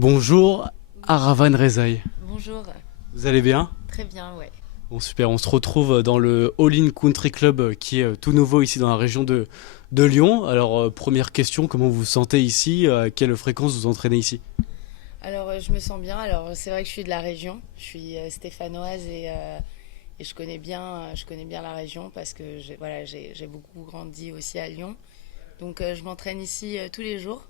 Bonjour, Aravan Rezaï. Bonjour, Vous allez bien? très bien, ouais. Bon, super, on se retrouve dans le All-in Country Club qui est tout nouveau ici dans la région de Lyon. Alors, première question, comment vous vous sentez ici? À quelle fréquence vous entraînez ici? Alors, je me sens bien. Alors, c'est vrai que je suis de la région. Je suis stéphanoise et je connais bien la région parce que j'ai beaucoup grandi aussi à Lyon. Donc, je m'entraîne ici tous les jours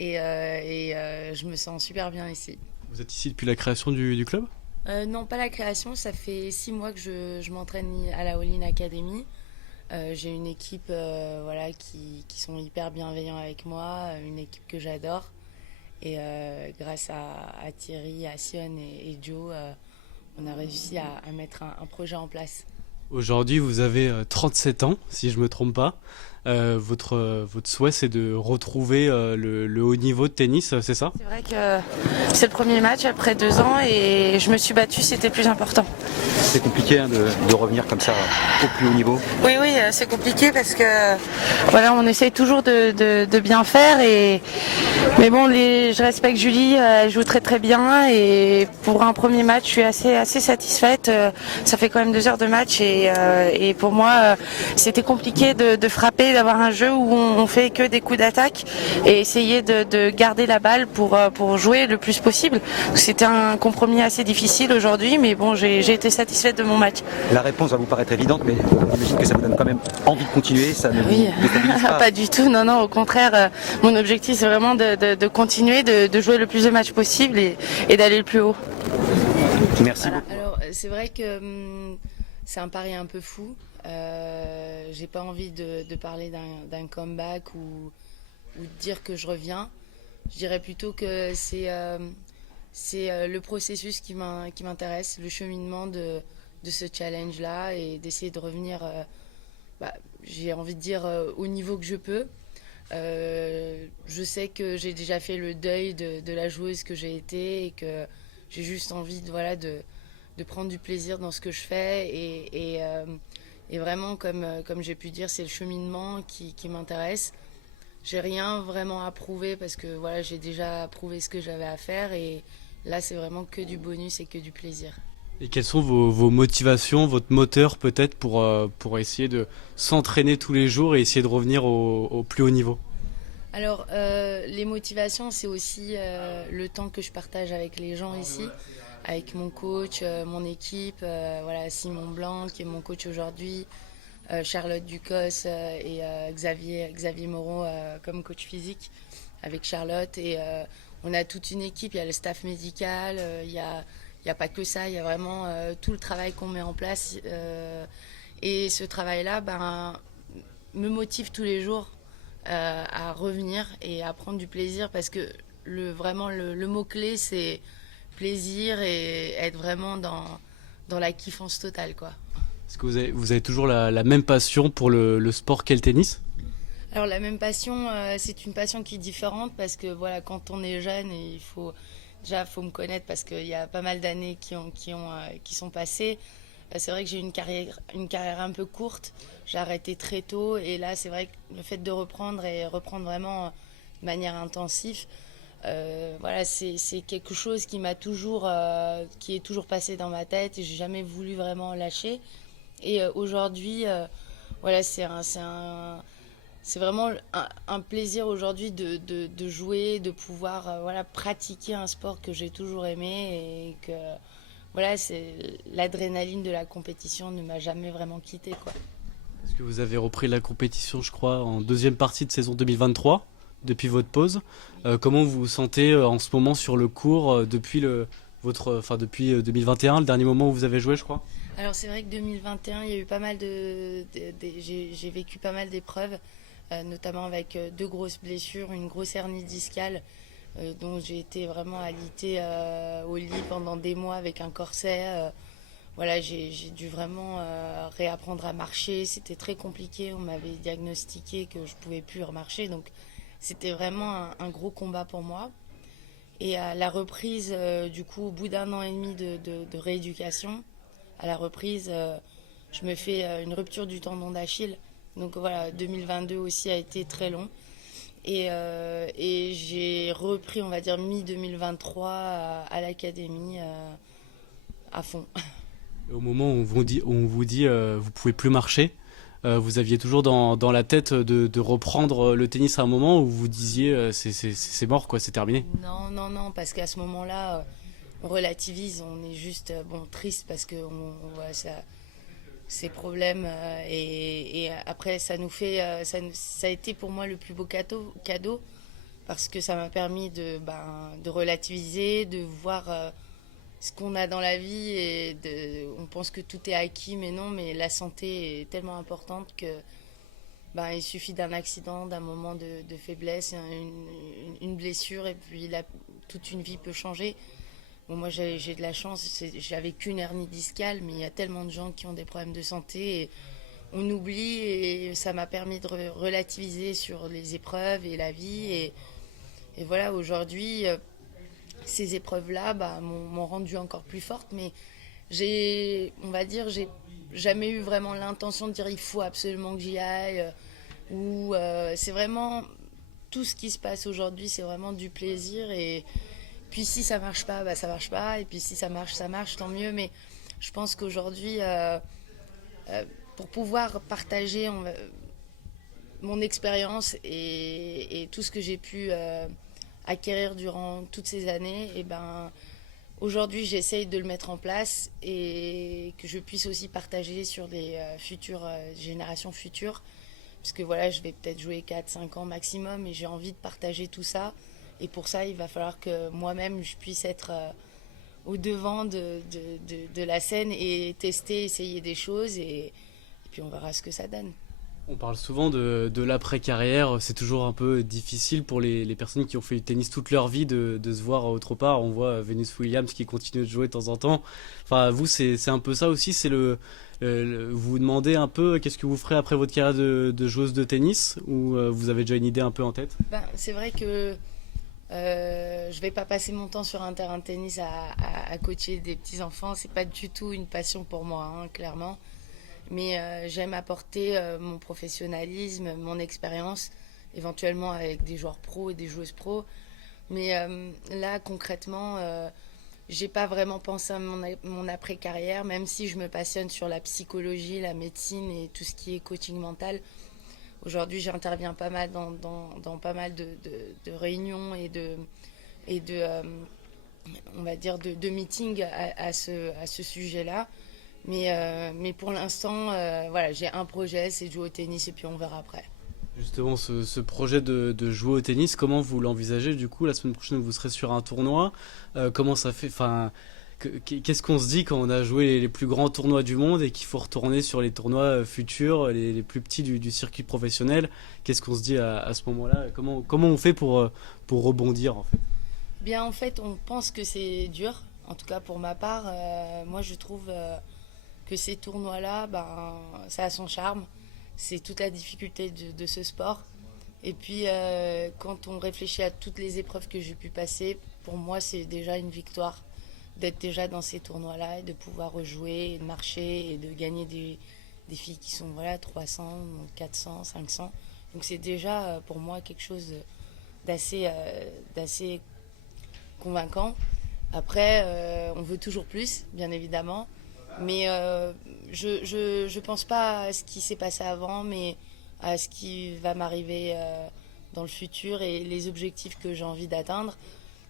et je me sens super bien ici. Vous êtes ici depuis la création du club? Non, pas la création. Ça fait 6 mois que je m'entraîne à la All-in Academy. J'ai une équipe qui sont hyper bienveillants avec moi, une équipe que j'adore. Et grâce à Thierry, à Sion et Joe, on a réussi à mettre un projet en place. Aujourd'hui, vous avez 37 ans, si je me trompe pas. Votre souhait, c'est de retrouver le haut niveau de tennis, c'est ça? C'est vrai que c'est le premier match après 2 ans et je me suis battue, c'était plus important. C'est compliqué hein, de revenir comme ça au plus haut niveau. Oui, oui, c'est compliqué parce que voilà, on essaye toujours de bien faire mais bon, je respecte Julie, elle joue très très bien et pour un premier match, je suis assez satisfaite. Ça fait quand même 2 heures de match et pour moi, c'était compliqué de frapper, d'avoir un jeu où on fait que des coups d'attaque et essayer de garder la balle pour jouer le plus possible. C'était un compromis assez difficile aujourd'hui, mais bon, j'ai été satisfaite de mon match. La réponse va vous paraître évidente, mais j'imagine que ça vous donne quand même envie de continuer. Ça ne Oui, vous déstabilise pas. pas du tout. Non, non, au contraire, mon objectif c'est vraiment de continuer, de jouer le plus de matchs possible et d'aller le plus haut. Merci beaucoup. Alors, c'est vrai que c'est un pari un peu fou. J'ai pas envie de parler d'un comeback ou de dire que je reviens. Je dirais plutôt que c'est le processus qui m'intéresse, le cheminement de ce challenge-là et d'essayer de revenir, j'ai envie de dire, au niveau que je peux. Je sais que j'ai déjà fait le deuil de la joueuse que j'ai été et que j'ai juste envie de prendre du plaisir dans ce que je fais et vraiment comme j'ai pu dire c'est le cheminement qui m'intéresse. J'ai rien vraiment à prouver parce que voilà j'ai déjà prouvé ce que j'avais à faire et là c'est vraiment que du bonus et que du plaisir. Et quelles sont vos motivations, votre moteur peut-être pour essayer de s'entraîner tous les jours et essayer de revenir au plus haut niveau? Alors, les motivations, c'est aussi le temps que je partage avec les gens ici, avec mon coach, mon équipe, voilà, Simon Blanc qui est mon coach aujourd'hui, Charlotte Ducos et Xavier Moreau comme coach physique avec Charlotte. Et on a toute une équipe, il y a le staff médical, il y a pas que ça, il y a vraiment tout le travail qu'on met en place. Et ce travail-là me motive tous les jours à revenir et à prendre du plaisir parce que vraiment le mot-clé c'est plaisir et être vraiment dans la kiffance totale quoi. Est-ce que vous avez toujours la même passion pour le sport qu'est le tennis? Alors la même passion, c'est une passion qui est différente parce que voilà quand on est jeune faut me connaître parce qu'il y a pas mal d'années qui sont passées. C'est vrai que j'ai une carrière un peu courte. J'ai arrêté très tôt et là, c'est vrai que le fait de reprendre vraiment de manière intensive, voilà, c'est quelque chose qui est toujours passé dans ma tête et j'ai jamais voulu vraiment lâcher. Et aujourd'hui, voilà, c'est vraiment un plaisir aujourd'hui de jouer, de pouvoir voilà, pratiquer un sport que j'ai toujours aimé et que voilà, l'adrénaline de la compétition ne m'a jamais vraiment quitté quoi. Est-ce que vous avez repris la compétition, je crois, en deuxième partie de saison 2023, depuis votre pause? Comment vous vous sentez en ce moment sur le court depuis 2021, le dernier moment où vous avez joué, je crois? Alors c'est vrai que 2021, il y a eu pas mal j'ai vécu pas mal d'épreuves, notamment avec 2 grosses blessures, une grosse hernie discale dont j'ai été vraiment alitée au lit pendant des mois avec un corset. Voilà, j'ai dû vraiment réapprendre à marcher. C'était très compliqué. On m'avait diagnostiqué que je pouvais plus remarcher. Donc, c'était vraiment un gros combat pour moi. Et à la reprise, du coup, au bout d'un an et demi de rééducation, à la reprise, je me fais une rupture du tendon d'Achille. Donc voilà, 2022 aussi a été très long. Et j'ai repris, on va dire, mi-2023 à l'académie à fond. Et au moment où on vous dit vous pouvez plus marcher, vous aviez toujours dans la tête de reprendre le tennis à un moment où vous disiez c'est mort, quoi, c'est terminé. Non, non, non, parce qu'à ce moment-là, on relativise, on est juste bon, triste parce que on voit ces problèmes et après ça nous fait ça a été pour moi le plus beau cadeau parce que ça m'a permis de relativiser, de voir ce qu'on a dans la vie on pense que tout est acquis mais non, mais la santé est tellement importante que il suffit d'un accident, d'un moment de faiblesse, une blessure et puis toute une vie peut changer. Bon, moi j'ai de la chance, j'avais qu'une hernie discale, mais il y a tellement de gens qui ont des problèmes de santé et on oublie et ça m'a permis de relativiser sur les épreuves et la vie et voilà, aujourd'hui ces épreuves-là m'ont rendue encore plus forte, mais on va dire, j'ai jamais eu vraiment l'intention de dire il faut absolument que j'y aille ou c'est vraiment tout ce qui se passe aujourd'hui, c'est vraiment du plaisir et puis si ça marche pas, ça marche pas. Et puis si ça marche, tant mieux. Mais je pense qu'aujourd'hui, pour pouvoir partager mon expérience et tout ce que j'ai pu acquérir durant toutes ces années, et aujourd'hui j'essaye de le mettre en place et que je puisse aussi partager sur les générations futures. Parce que voilà, je vais peut-être jouer 4-5 ans maximum et j'ai envie de partager tout ça. Et pour ça, il va falloir que moi-même, je puisse être au devant de la scène et tester, essayer des choses. Et puis on verra ce que ça donne. On parle souvent de l'après-carrière, c'est toujours un peu difficile pour les personnes qui ont fait du tennis toute leur vie de se voir autre part. On voit Venus Williams qui continue de jouer de temps en temps. Enfin, vous, c'est un peu ça aussi, vous vous demandez un peu qu'est-ce que vous ferez après votre carrière de joueuse de tennis ou vous avez déjà une idée un peu en tête? C'est vrai que je vais pas passer mon temps sur un terrain de tennis à coacher des petits enfants. C'est pas du tout une passion pour moi, hein, clairement. Mais j'aime apporter mon professionnalisme, mon expérience, éventuellement avec des joueurs pros et des joueuses pros. Mais là, concrètement, j'ai pas vraiment pensé à mon après-carrière, même si je me passionne sur la psychologie, la médecine et tout ce qui est coaching mental. Aujourd'hui, j'interviens pas mal dans pas mal de réunions et on va dire de meetings à ce sujet-là. Mais pour l'instant, voilà, j'ai un projet, c'est de jouer au tennis et puis on verra après. Justement, ce projet de jouer au tennis, comment vous l'envisagez du coup? La semaine prochaine, vous serez sur un tournoi. Comment ça fait? Enfin, qu'est-ce qu'on se dit quand on a joué les plus grands tournois du monde et qu'il faut retourner sur les tournois futurs, les plus petits du circuit professionnel? Qu'est-ce qu'on se dit à ce moment-là? Comment on fait pour rebondir en fait? Bien, en fait, on pense que c'est dur. En tout cas, pour ma part, moi, je trouve que ces tournois-là, ça a son charme. C'est toute la difficulté de ce sport. Et puis, quand on réfléchit à toutes les épreuves que j'ai pu passer, pour moi, c'est déjà une victoire d'être déjà dans ces tournois-là et de pouvoir rejouer, et de marcher et de gagner des filles qui sont 300, 400, 500. Donc c'est déjà pour moi quelque chose d'assez convaincant. Après, on veut toujours plus, bien évidemment. Mais je pense pas à ce qui s'est passé avant, mais à ce qui va m'arriver dans le futur et les objectifs que j'ai envie d'atteindre.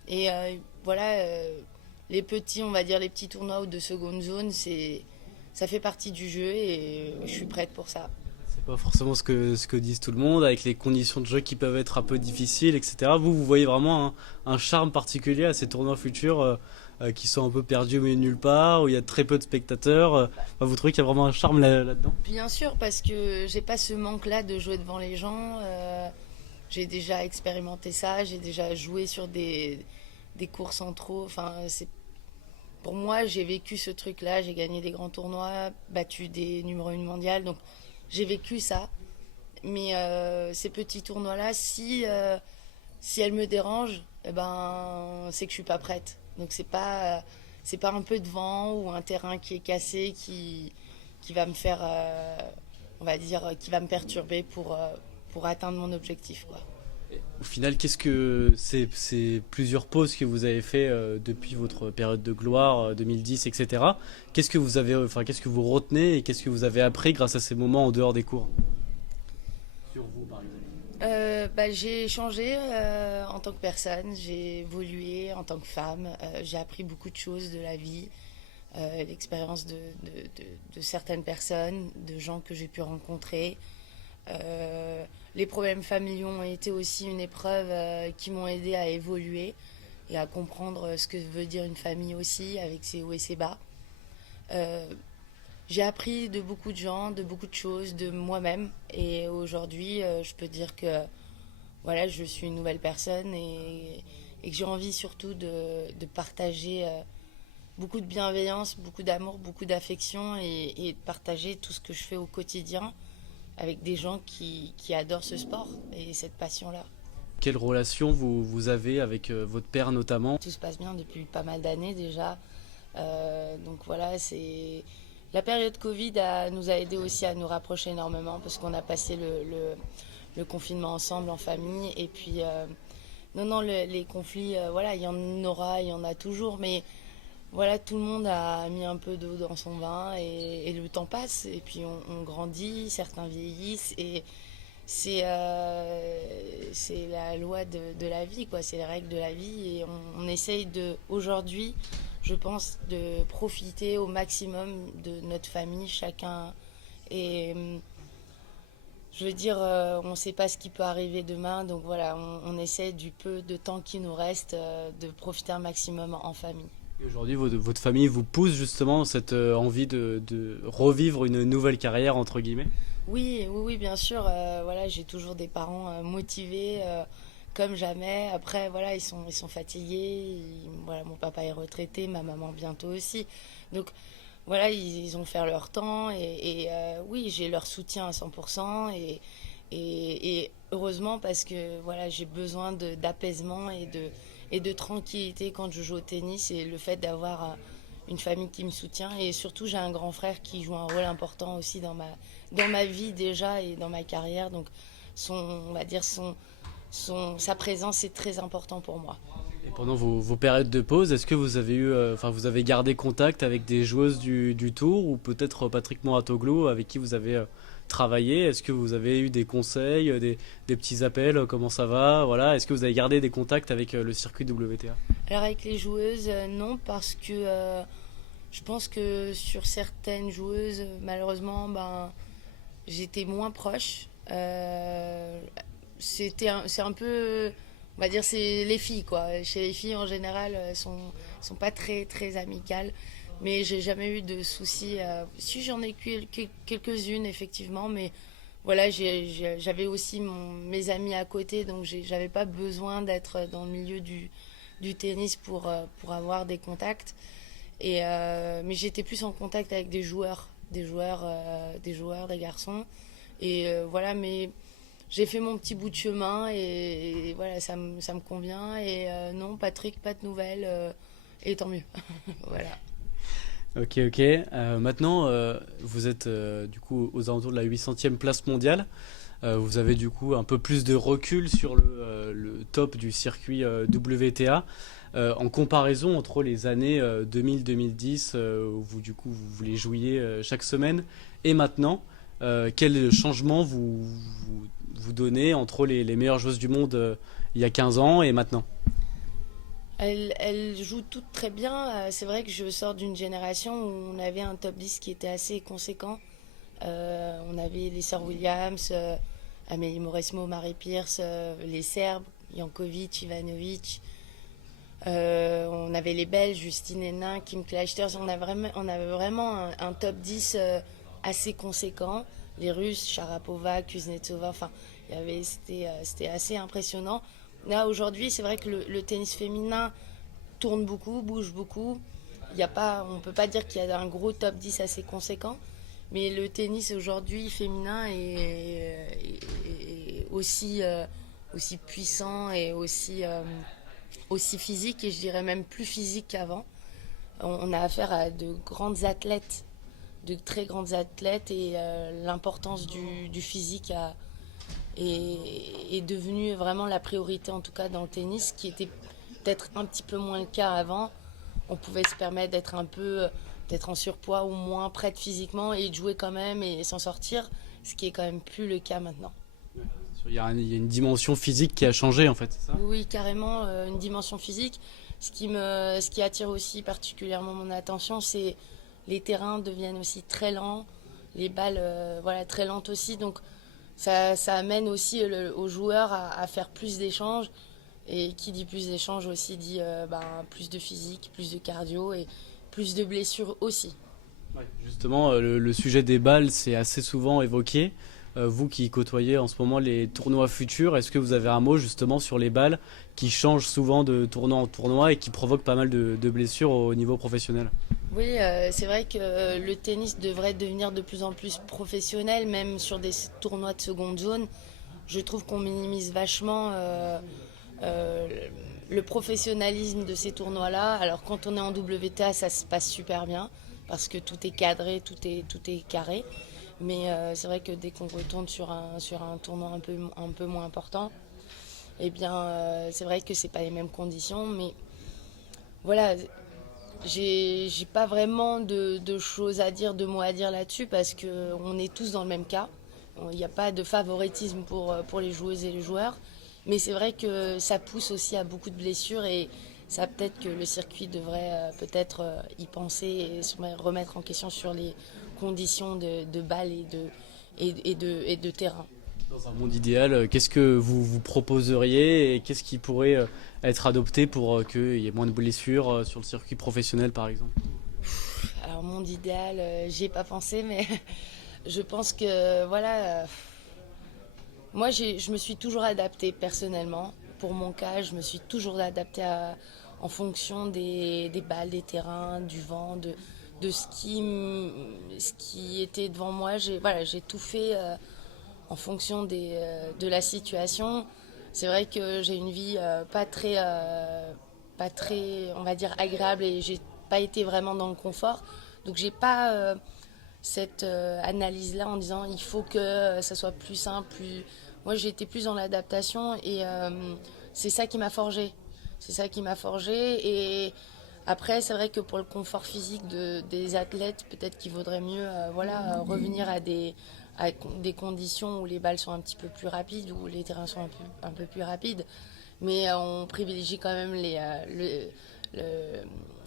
Et les petits, on va dire les petits tournois ou de seconde zone, ça fait partie du jeu et je suis prête pour ça. C'est pas forcément ce que disent tout le monde, avec les conditions de jeu qui peuvent être un peu difficiles, etc. Vous voyez vraiment un charme particulier à ces tournois futurs qui sont un peu perdus mais nulle part, où il y a très peu de spectateurs. Vous trouvez qu'il y a vraiment un charme là-dedans? Bien sûr, parce que j'ai pas ce manque-là de jouer devant les gens. J'ai déjà expérimenté ça, j'ai déjà joué sur des courses en trop. Enfin, pour moi, j'ai vécu ce truc-là, j'ai gagné des grands tournois, battu des numéro 1 mondiales, donc j'ai vécu ça. Mais ces petits tournois-là, si elles me dérangent, c'est que je suis pas prête. Donc c'est pas un peu de vent ou un terrain qui est cassé qui va me faire, on va dire, qui va me perturber pour atteindre mon objectif, quoi. Au final, qu'est-ce que ces plusieurs pauses que vous avez fait depuis votre période de gloire 2010, etc. Qu'est-ce que vous avez, enfin, qu'est-ce que vous retenez et qu'est-ce que vous avez appris grâce à ces moments en dehors des cours? Sur vous, par exemple. J'ai changé en tant que personne, j'ai évolué en tant que femme, j'ai appris beaucoup de choses de la vie, l'expérience de certaines personnes, de gens que j'ai pu rencontrer. Les problèmes familiaux ont été aussi une épreuve qui m'ont aidé à évoluer et à comprendre ce que veut dire une famille aussi, avec ses hauts et ses bas. Euh, j'ai appris de beaucoup de gens, de beaucoup de choses, de moi-même. Et aujourd'hui, je peux dire que voilà, je suis une nouvelle personne et que j'ai envie surtout de partager beaucoup de bienveillance, beaucoup d'amour, beaucoup d'affection et de partager tout ce que je fais au quotidien avec des gens qui adorent ce sport et cette passion-là. Quelle relation vous avez avec votre père notamment? Tout se passe bien depuis pas mal d'années déjà. Donc voilà, c'est la période Covid nous a aidé aussi à nous rapprocher énormément parce qu'on a passé le confinement ensemble en famille. Et puis, non, les conflits, voilà, il y en aura, il y en a toujours, mais voilà, tout le monde a mis un peu d'eau dans son vin et le temps passe. Et puis, on grandit, certains vieillissent et c'est la loi de la vie, quoi. C'est les règles de la vie et on essaye aujourd'hui, je pense, de profiter au maximum de notre famille, chacun. Et je veux dire, on ne sait pas ce qui peut arriver demain, donc voilà, on essaie du peu de temps qui nous reste de profiter un maximum en famille. Et aujourd'hui, votre famille vous pousse justement cette envie de revivre une nouvelle carrière entre guillemets? Oui, bien sûr. Voilà, j'ai toujours des parents motivés comme jamais. Après, voilà, ils sont fatigués. Voilà, mon papa est retraité, ma maman bientôt aussi. Donc, voilà, ils ont fait leur temps oui, j'ai leur soutien à 100% et heureusement parce que voilà, j'ai besoin d'apaisement et de tranquillité quand je joue au tennis et le fait d'avoir une famille qui me soutient et surtout j'ai un grand frère qui joue un rôle important aussi dans ma vie déjà et dans ma carrière donc on va dire sa présence est très important pour moi. Et pendant vos périodes de pause, est-ce que vous avez eu, enfin, vous avez gardé contact avec des joueuses du Tour ou peut-être Patrick Mouratoglou avec qui vous avez travaillé? Est-ce que vous avez eu des conseils, des petits appels, comment ça va? Voilà. Est-ce que vous avez gardé des contacts avec le circuit WTA? Alors avec les joueuses, non, parce que je pense que sur certaines joueuses, malheureusement, ben, j'étais moins proche. C'est un peu, on va dire, c'est les filles, quoi. Chez les filles, en général, sont pas très, très amicales. Mais j'ai jamais eu de soucis. Si j'en ai quelques-unes, effectivement, mais voilà, j'avais aussi mes amis à côté, donc j'avais pas besoin d'être dans le milieu du tennis pour avoir des contacts. Mais j'étais plus en contact avec des garçons. Voilà, mais j'ai fait mon petit bout de chemin et voilà, ça me convient. Non, Patrick, pas de nouvelles, et tant mieux. Voilà. Ok, ok. Maintenant, vous êtes du coup aux alentours de la 800e place mondiale. Vous avez du coup un peu plus de recul sur le top du circuit WTA. En comparaison entre les années 2000-2010, où vous, du coup, vous les jouiez chaque semaine, et maintenant, quel changement vous donnez entre les meilleures joueuses du monde il y a 15 ans et maintenant? Elles jouent toutes très bien. C'est vrai que je sors d'une génération où on avait un top 10 qui était assez conséquent. On avait les sœurs Williams, Amélie Mauresmo, Marie Pierce, les Serbes, Jankovic, Ivanovic. On avait les Belges, Justine Henin, Kim Clijsters. On avait vraiment un top 10 assez conséquent. Les Russes, Sharapova, Kuznetsova. Enfin, c'était assez impressionnant. Là, aujourd'hui, c'est vrai que le tennis féminin tourne beaucoup, bouge beaucoup. On ne peut pas dire qu'il y a un gros top 10 assez conséquent. Mais le tennis aujourd'hui féminin est aussi puissant et aussi physique, et je dirais même plus physique qu'avant. On a affaire à de grandes athlètes, de très grandes athlètes, et l'importance du physique est devenue vraiment la priorité, en tout cas dans le tennis, qui était peut-être un petit peu moins le cas avant. On pouvait se permettre d'être en surpoids ou moins prête physiquement et de jouer quand même et s'en sortir, ce qui est quand même plus le cas maintenant. Il y a une dimension physique qui a changé en fait, c'est ça? Oui, carrément, une dimension physique. Ce qui attire aussi particulièrement mon attention, c'est les terrains deviennent aussi très lents, les balles voilà, très lentes aussi. Donc ça amène aussi aux joueurs à faire plus d'échanges. Et qui dit plus d'échanges aussi dit plus de physique, plus de cardio et plus de blessures aussi. Ouais. Justement, le sujet des balles, c'est assez souvent évoqué. Vous qui côtoyez en ce moment les tournois futurs, est-ce que vous avez un mot justement sur les balles qui changent souvent de tournoi en tournoi et qui provoquent pas mal de blessures au niveau professionnel? Oui, c'est vrai que le tennis devrait devenir de plus en plus professionnel, même sur des tournois de seconde zone. Je trouve qu'on minimise vachement euh, le professionnalisme de ces tournois-là. Alors quand on est en WTA, ça se passe super bien parce que tout est cadré, tout est carré. Mais c'est vrai que dès qu'on retourne sur un tournoi un peu moins important, eh bien, c'est vrai que c'est pas les mêmes conditions. Mais voilà, j'ai pas vraiment de choses à dire, de mots à dire là-dessus parce qu'on est tous dans le même cas. Il n'y a pas de favoritisme pour les joueuses et les joueurs. Mais c'est vrai que ça pousse aussi à beaucoup de blessures et ça peut-être que le circuit devrait peut-être y penser et se remettre en question sur les conditions de balles et de terrain. Dans un monde idéal, qu'est-ce que vous vous proposeriez et qu'est-ce qui pourrait être adopté pour qu'il y ait moins de blessures sur le circuit professionnel par exemple? Alors monde idéal, j'y ai pas pensé, mais je pense que voilà, moi je me suis toujours adaptée personnellement. Pour mon cas, je me suis toujours adaptée en fonction des balles, des terrains, du vent, de ce qui était devant moi. J'ai tout fait en fonction de la situation. C'est vrai que j'ai une vie pas très, on va dire, agréable et j'ai pas été vraiment dans le confort. Donc j'ai pas cette analyse-là en disant il faut que ça soit plus simple, plus... Moi j'ai été plus dans l'adaptation et c'est ça qui m'a forgé. C'est ça qui m'a forgé et après c'est vrai que pour le confort physique des athlètes, peut-être qu'il vaudrait mieux revenir à des conditions où les balles sont un petit peu plus rapides, où les terrains sont un peu plus rapides. Mais on privilégie quand même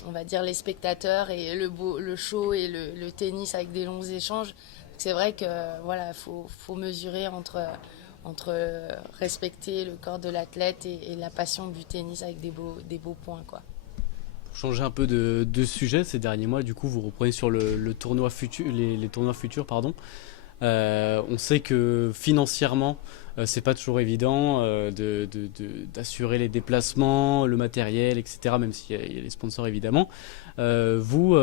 on va dire les spectateurs et le show et le tennis avec des longs échanges. C'est vrai que voilà, faut mesurer entre respecter le corps de l'athlète et la passion du tennis avec des beaux points, quoi. Pour changer un peu de sujet, ces derniers mois, du coup, vous reprenez sur le tournoi futur, les tournois futurs, pardon. On sait que financièrement, c'est pas toujours évident d'assurer les déplacements, le matériel, etc. Même s'il y a les sponsors évidemment. Vous,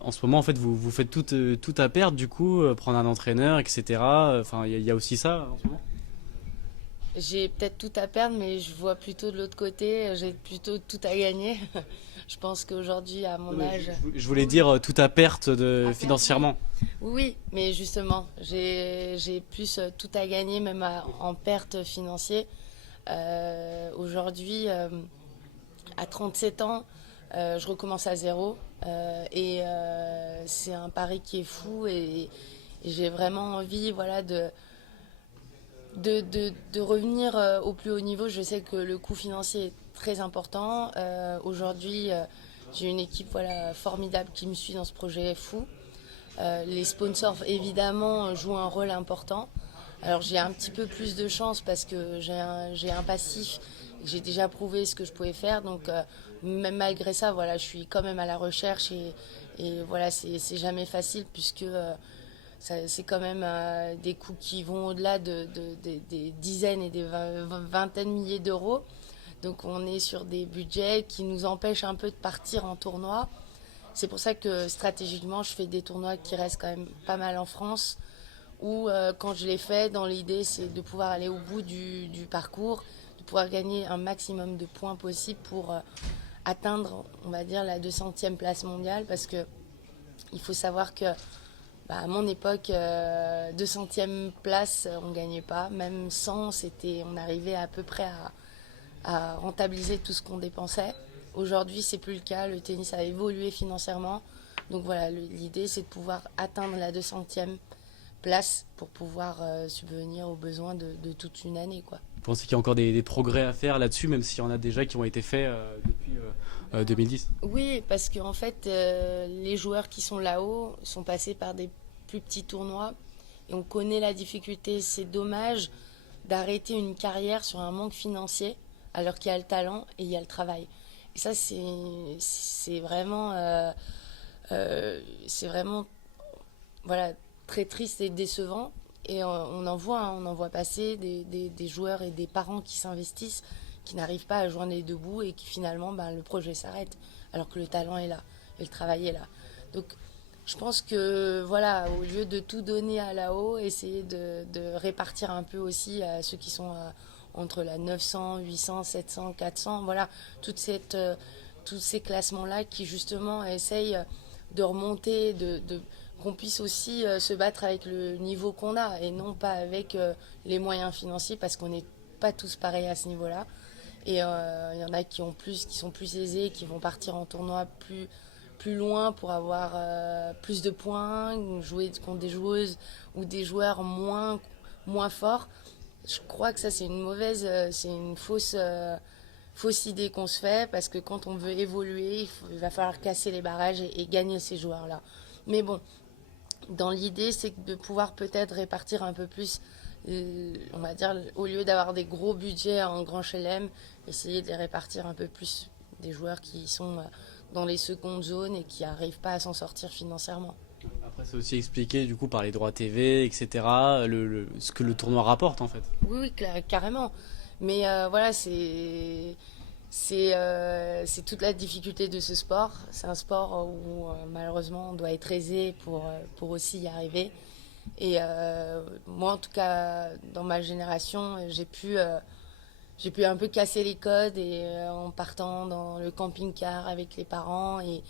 en ce moment, en fait, vous faites tout à perdre, du coup, prendre un entraîneur, etc. Enfin, il y a aussi ça en ce moment. J'ai peut-être tout à perdre, mais je vois plutôt de l'autre côté, j'ai plutôt tout à gagner. Je pense qu'aujourd'hui, à mon âge... Je voulais dire tout à perte financièrement. Oui, oui, mais justement, j'ai plus tout à gagner, même en perte financière. Aujourd'hui, à 37 ans, je recommence à zéro. C'est un pari qui est fou et j'ai vraiment envie voilà, de revenir au plus haut niveau. Je sais que le coût financier est très important. Aujourd'hui, j'ai une équipe voilà, formidable qui me suit dans ce projet fou. Les sponsors, évidemment, jouent un rôle important. Alors j'ai un petit peu plus de chance parce que j'ai un passif. J'ai déjà prouvé ce que je pouvais faire. Donc, même malgré ça, voilà, je suis quand même à la recherche. Et voilà, c'est jamais facile puisque c'est quand même des coûts qui vont au-delà des dizaines et des vingtaines de milliers d'euros. Donc on est sur des budgets qui nous empêchent un peu de partir en tournoi. C'est pour ça que stratégiquement, je fais des tournois qui restent quand même pas mal en France, où quand je les fais, dans l'idée, c'est de pouvoir aller au bout du parcours, de pouvoir gagner un maximum de points possible pour atteindre, on va dire, la 200e place mondiale, parce que il faut savoir que À mon époque, 200e place, on ne gagnait pas. Même 100, on arrivait à peu près à rentabiliser tout ce qu'on dépensait. Aujourd'hui, c'est plus le cas. Le tennis a évolué financièrement. Donc voilà, l'idée, c'est de pouvoir atteindre la 200e place pour pouvoir subvenir aux besoins de toute une année, quoi. Vous pensez qu'il y a encore des progrès à faire là-dessus, même s'il y en a déjà qui ont été faits depuis 2010? Oui, parce qu'en fait, les joueurs qui sont là-haut sont passés par des plus petits tournois et on connaît la difficulté. C'est dommage d'arrêter une carrière sur un manque financier alors qu'il y a le talent et il y a le travail. Et ça, c'est vraiment voilà, très triste et décevant. Et on en voit passer des joueurs et des parents qui s'investissent, qui n'arrivent pas à joindre les deux bouts et qui finalement, le projet s'arrête, alors que le talent est là et le travail est là. Donc, je pense que, voilà, au lieu de tout donner à là-haut, essayer de répartir un peu aussi à ceux qui sont entre la 900, 800, 700, 400, voilà, tous ces classements-là qui justement essayent de remonter, qu'on puisse aussi se battre avec le niveau qu'on a et non pas avec les moyens financiers parce qu'on n'est pas tous pareils à ce niveau-là. Et il y en a qui sont plus aisés, qui vont partir en tournoi plus loin pour avoir plus de points, jouer contre des joueuses ou des joueurs moins forts. Je crois que ça c'est c'est une fausse idée qu'on se fait parce que quand on veut évoluer, il va falloir casser les barrages et gagner ces joueurs-là. Mais bon, dans l'idée, c'est de pouvoir peut-être répartir un peu plus, on va dire, au lieu d'avoir des gros budgets en grand chelem, essayer de les répartir un peu plus des joueurs qui sont dans les secondes zones et qui n'arrivent pas à s'en sortir financièrement. Après, c'est aussi expliqué du coup par les droits TV, etc., ce que le tournoi rapporte en fait. Oui, carrément. Mais voilà, c'est toute la difficulté de ce sport. C'est un sport où malheureusement on doit être aisé pour aussi y arriver. Et moi, en tout cas, dans ma génération, j'ai pu un peu casser les codes et en partant dans le camping-car avec les parents et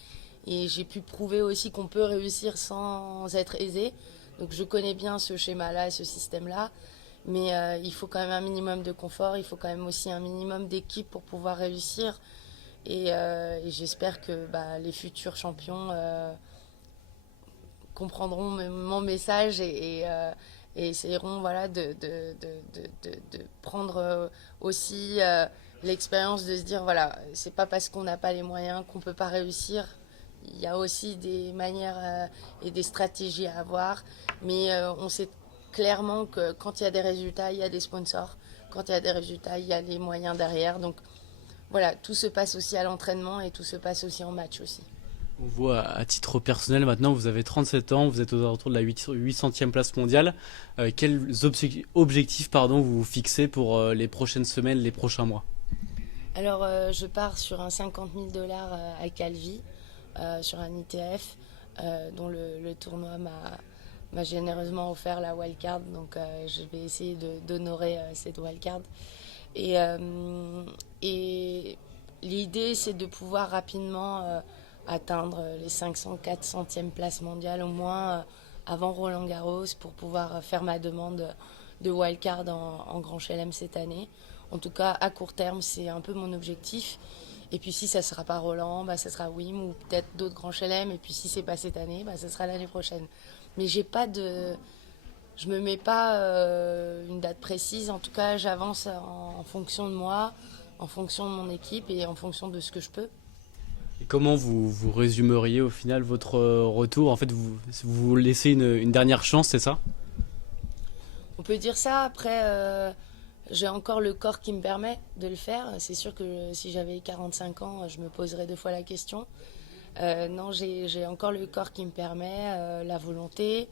j'ai pu prouver aussi qu'on peut réussir sans être aisé. Donc je connais bien ce schéma-là, ce système-là. Mais il faut quand même un minimum de confort, il faut quand même aussi un minimum d'équipe pour pouvoir réussir. Et j'espère que les futurs champions comprendront mon message et essayeront voilà, de prendre aussi l'expérience de se dire voilà, c'est pas parce qu'on n'a pas les moyens qu'on peut pas réussir. Il y a aussi des manières et des stratégies à avoir, mais on sait clairement que quand il y a des résultats, il y a des sponsors. Quand il y a des résultats, il y a les moyens derrière. Donc voilà, tout se passe aussi à l'entraînement et tout se passe aussi en match aussi. On voit à titre personnel maintenant, vous avez 37 ans, vous êtes aux alentours de la 800e place mondiale. Quels objectifs vous vous fixez pour les prochaines semaines, les prochains mois? Alors je pars sur un 50 000 $ à Calvi, sur un ITF, dont le tournoi m'a généreusement offert la wildcard, donc je vais essayer d'honorer cette wildcard. Et l'idée, c'est de pouvoir rapidement atteindre les 500-400e places mondiales, au moins avant Roland Garros, pour pouvoir faire ma demande de wildcard en Grand Chelem cette année. En tout cas, à court terme, c'est un peu mon objectif. Et puis si ça ne sera pas Roland, ça sera Wim ou peut-être d'autres grands chelem. Et puis si c'est pas cette année, ça sera l'année prochaine. Mais je me mets pas une date précise. En tout cas, j'avance en fonction de moi, en fonction de mon équipe et en fonction de ce que je peux. Et comment vous résumeriez au final votre retour? En fait, vous laissez une dernière chance, c'est ça? On peut dire ça. Après, j'ai encore le corps qui me permet de le faire. C'est sûr que si j'avais 45 ans, je me poserais deux fois la question. Non, j'ai encore le corps qui me permet, la volonté,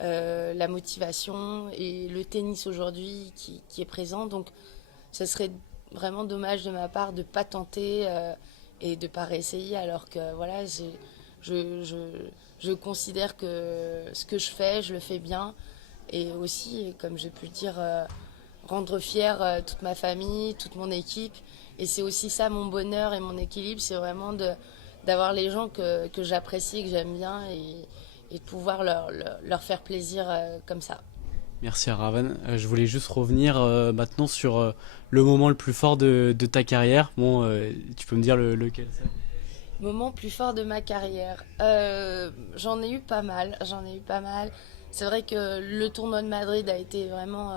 la motivation et le tennis aujourd'hui qui est présent. Donc, ce serait vraiment dommage de ma part de ne pas tenter et de ne pas réessayer alors que voilà, je considère que ce que je fais, je le fais bien. Et aussi, comme j'ai pu le dire, rendre fière toute ma famille, toute mon équipe. Et c'est aussi ça mon bonheur et mon équilibre, c'est vraiment d'avoir les gens que j'apprécie et que j'aime bien de pouvoir leur faire plaisir comme ça. Merci Aravan. Je voulais juste revenir maintenant sur le moment le plus fort de ta carrière. Bon, tu peux me dire lequel c'est? Moment plus fort de ma carrière. J'en ai eu pas mal. C'est vrai que le tournoi de Madrid a été vraiment,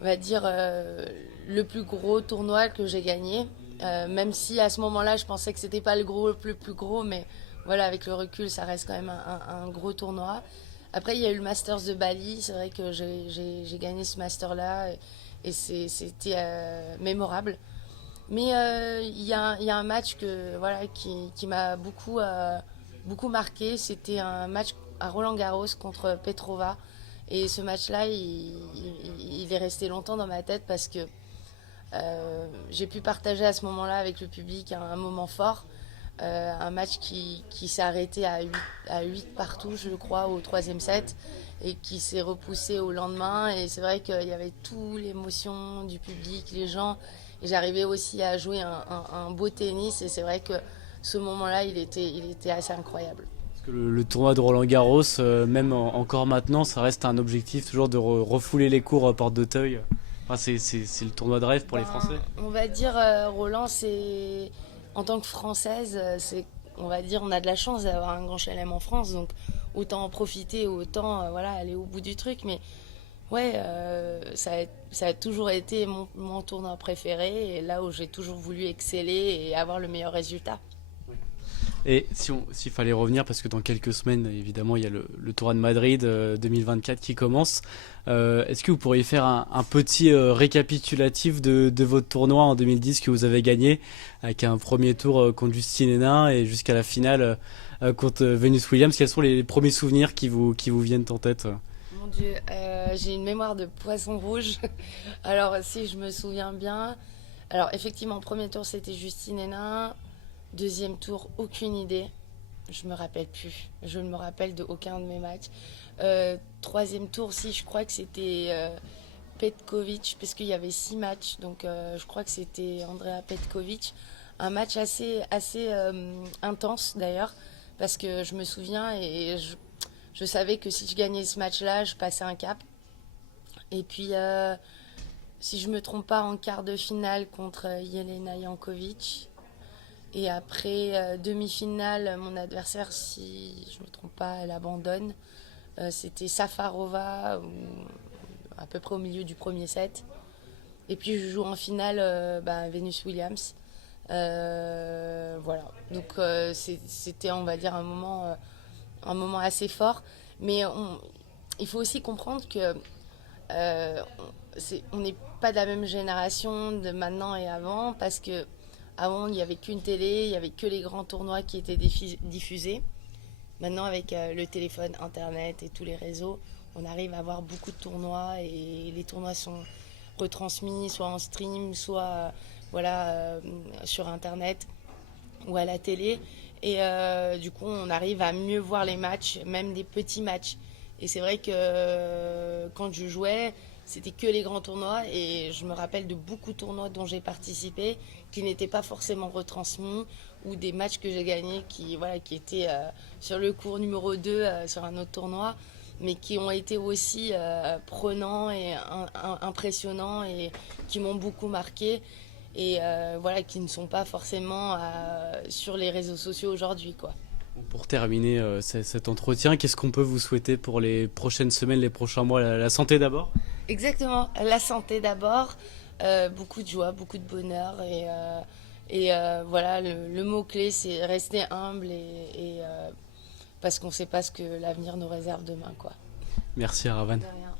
on va dire, le plus gros tournoi que j'ai gagné. Même si à ce moment-là, je pensais que c'était pas le plus gros, mais voilà, avec le recul, ça reste quand même un gros tournoi. Après, il y a eu le Masters de Bali. C'est vrai que j'ai gagné ce Master-là et c'était mémorable. Mais il y a un match voilà, qui m'a beaucoup marqué. C'était un match à Roland-Garros contre Petrova. Et ce match-là, il est resté longtemps dans ma tête parce que j'ai pu partager à ce moment-là avec le public un moment fort. Un match qui s'est arrêté à 8 partout, je crois, au troisième set, et qui s'est repoussé au lendemain. Et c'est vrai qu'il y avait toute l'émotion du public, les gens. Et j'arrivais aussi à jouer un beau tennis. Et c'est vrai que ce moment-là, il était assez incroyable. Parce que le tournoi de Roland-Garros, même encore maintenant, ça reste un objectif toujours de refouler les cours Porte d'Auteuil. Enfin, c'est le tournoi de rêve pour les Français. On va dire, Roland, c'est en tant que Française, on va dire, on a de la chance d'avoir un grand chelem en France, donc autant en profiter, autant voilà, aller au bout du truc. Mais ouais, ça a toujours été mon tournoi préféré, et là où j'ai toujours voulu exceller et avoir le meilleur résultat. Et s'il fallait revenir, parce que dans quelques semaines, évidemment, il y a le Tour de Madrid 2024 qui commence, est-ce que vous pourriez faire un petit récapitulatif de votre tournoi en 2010 que vous avez gagné, avec un premier tour contre Justine Henin et jusqu'à la finale contre Venus Williams? Quels sont les premiers souvenirs qui vous viennent en tête? Mon Dieu, j'ai une mémoire de poisson rouge. Alors, si je me souviens bien, alors effectivement, premier tour, c'était Justine Henin. Deuxième tour, aucune idée. Je me rappelle plus. Je ne me rappelle de aucun de mes matchs. Troisième tour, si, je crois que c'était Petkovic, parce qu'il y avait 6 matchs. Donc, je crois que c'était Andrea Petkovic. Un match assez intense, d'ailleurs, parce que je me souviens et je savais que si je gagnais ce match-là, je passais un cap. Et puis, si je ne me trompe pas, en quart de finale contre Jelena Jankovic. Et après, demi-finale, mon adversaire, si je ne me trompe pas, elle abandonne. C'était Safarova, à peu près au milieu du premier set. Et puis je joue en finale Venus Williams. Voilà. Donc c'était, on va dire, un moment assez fort. Mais il faut aussi comprendre que on n'est pas de la même génération de maintenant et avant, parce que avant, il n'y avait qu'une télé, il n'y avait que les grands tournois qui étaient diffusés. Maintenant, avec le téléphone, Internet et tous les réseaux, on arrive à avoir beaucoup de tournois, et les tournois sont retransmis soit en stream, soit sur Internet ou à la télé. Et du coup, on arrive à mieux voir les matchs, même des petits matchs. Et c'est vrai que quand je jouais, c'était que les grands tournois, et je me rappelle de beaucoup de tournois dont j'ai participé qui n'étaient pas forcément retransmis, ou des matchs que j'ai gagnés qui étaient sur le cours numéro 2 sur un autre tournoi, mais qui ont été aussi prenants et impressionnants, et qui m'ont beaucoup marqué, et qui ne sont pas forcément sur les réseaux sociaux aujourd'hui, quoi. Pour terminer cet entretien, qu'est-ce qu'on peut vous souhaiter pour les prochaines semaines, les prochains mois? La santé d'abord? Exactement, la santé d'abord, beaucoup de joie, beaucoup de bonheur, et voilà, le mot-clé, c'est rester humble, parce qu'on ne sait pas ce que l'avenir nous réserve demain, quoi. Merci Aravan. De rien.